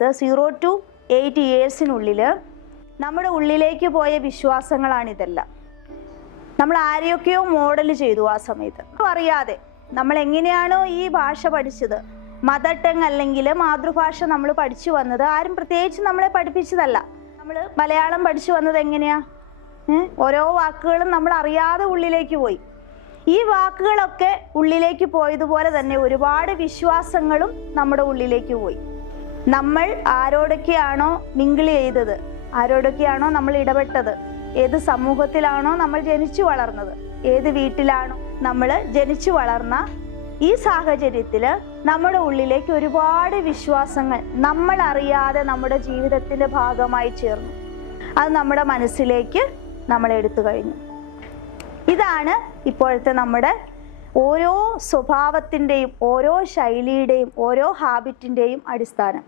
സമയത്ത് 0 to 8 ഇയേഴ്സിനുള്ളിൽ നമ്മുടെ ഉള്ളിലേക്ക് പോയ വിശ്വാസങ്ങളാണിതെല്ലാം. നമ്മൾ ആരെയൊക്കെയോ മോഡൽ ചെയ്തു ആ സമയത്ത് അറിയാതെ. നമ്മൾ എങ്ങനെയാണോ ഈ ഭാഷ പഠിച്ചത്, മദർ ടങ് അല്ലെങ്കിൽ മാതൃഭാഷ നമ്മൾ പഠിച്ചു വന്നത്, ആരും പ്രത്യേകിച്ച് നമ്മളെ പഠിപ്പിച്ചതല്ല. നമ്മൾ മലയാളം പഠിച്ചു വന്നത് എങ്ങനെയാ? ഓരോ വാക്കുകളും നമ്മൾ അറിയാതെ ഉള്ളിലേക്ക് പോയി. ഈ വാക്കുകളൊക്കെ ഉള്ളിലേക്ക് പോയതുപോലെ തന്നെ ഒരുപാട് വിശ്വാസങ്ങളും നമ്മുടെ ഉള്ളിലേക്ക് പോയി. നമ്മൾ ആരോടൊക്കെയാണോ മിങ്കിൾ ചെയ്തത്, ആരോടൊക്കെയാണോ നമ്മൾ ഇടപെട്ടത്, ഏത് സമൂഹത്തിലാണോ നമ്മൾ ജനിച്ചു വളർന്നത്, ഏത് വീട്ടിലാണോ നമ്മൾ ജനിച്ചു വളർന്ന ഈ സാഹചര്യത്തിൽ നമ്മുടെ ഉള്ളിലേക്ക് ഒരുപാട് വിശ്വാസങ്ങൾ നമ്മൾ അറിയാതെ നമ്മുടെ ജീവിതത്തിൻ്റെ ഭാഗമായി ചേർന്നു. അത് നമ്മുടെ മനസ്സിലേക്ക് നമ്മൾ എടുത്തു കഴിഞ്ഞു. ഇതാണ് ഇപ്പോഴത്തെ നമ്മുടെ ഓരോ സ്വഭാവത്തിൻ്റെയും ഓരോ ശൈലിയുടെയും ഓരോ ഹാബിറ്റിൻ്റെയും അടിസ്ഥാനം.